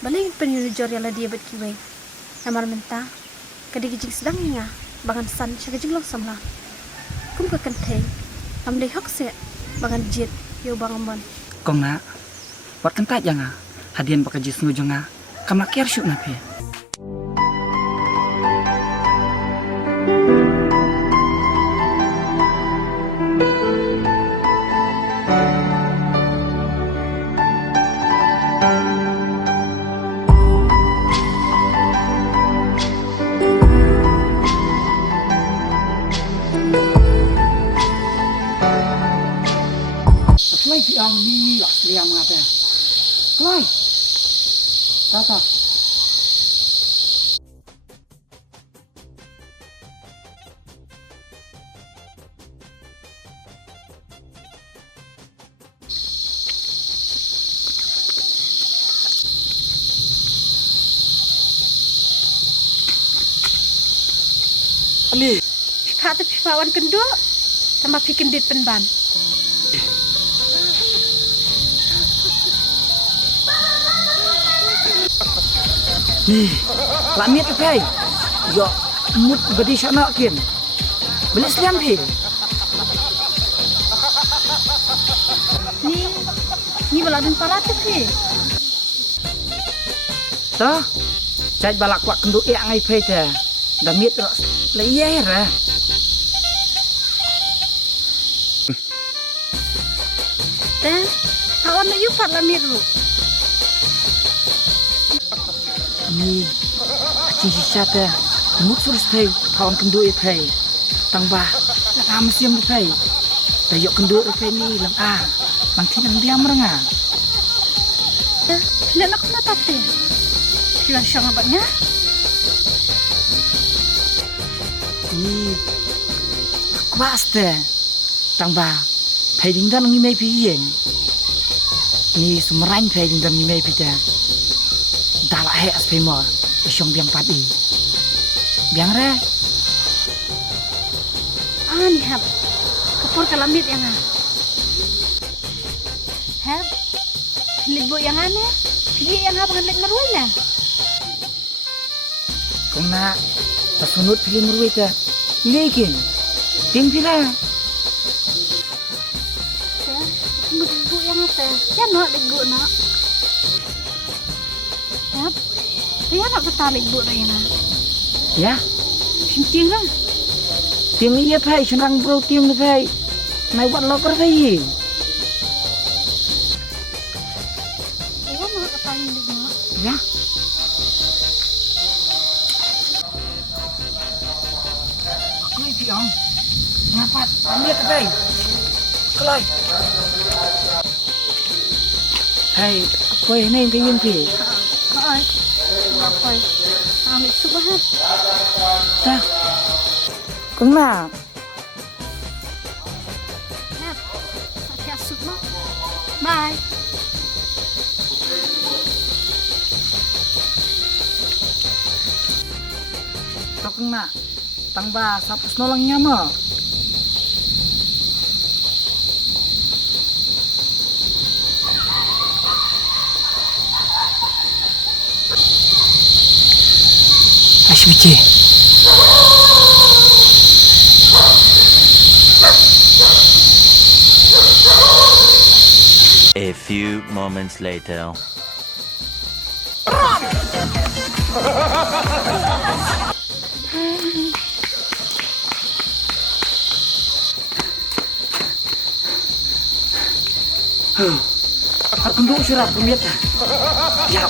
Baling penjujur yang dia buat kiwe. Namar mentah. Kadi gijing sedang nga. Bangan san siya gijing long samla. Kum ka kantay. Am day hok se. Bangan jit. Yo bangan bon. Kong na. Wat kentat janga. Hadian baka jis nu janga. Kam nak kiar syuk na pi. Kelai di ang ni lak seliam ngata. Kelai. Tata. Ali. Pipa tu pipa wan kendo. Tambah pikin dit penban. Ni, lamit apa? Yo, mut badi sana kin. Beli seliam pi. Ni baladun palate pi. Toh, cai balak kuat kenduk yang ngai pi ta. Damit leyeh ra. Teh, awan na yupat lamit ru. Ni, acing sisa ta. Mut surus pi, kawan kenduk e pi. Tangba, ram siam pi. Tayok kenduk e pi ni lang a. Mang thi nang diam renga. Pila nak na tate. Pila siya nga bagnya. Ni, kuas ta. Tangba, pi ding dan ngi mai pi yen. Ni sumerain pi ding dan ngi mai pi ta. Dalak he as pi mo. Isyong biang padi. Biang re. Ni hab. Kapur kalamit yang nga. Hab. Libo yang aneh. Pili yang nga pangalit marway na. Kung na pasunod pilih meruit ta. Lekin. Ting pila. Teh, libo yang nga teh. Yan no, libo na. Hab. Kaya nak betah libo na yan nga. Ya, Sinting lang. ting iya pai senang bro ting pai. Nai wat loker pai. Ewan no, katayin libo na. Ya. Kui piong. Ngapat, ambil pai. Kelai. Hai, kue ni tingin pi. Ay, lapay. Amit subahan. Dah. Kung na. Hab. Sakya asuk mo. Bye. Kung na. Tangba sapos nolong niya mo. Asmici. A few moments later. Aku nduk surap pemit. Ya.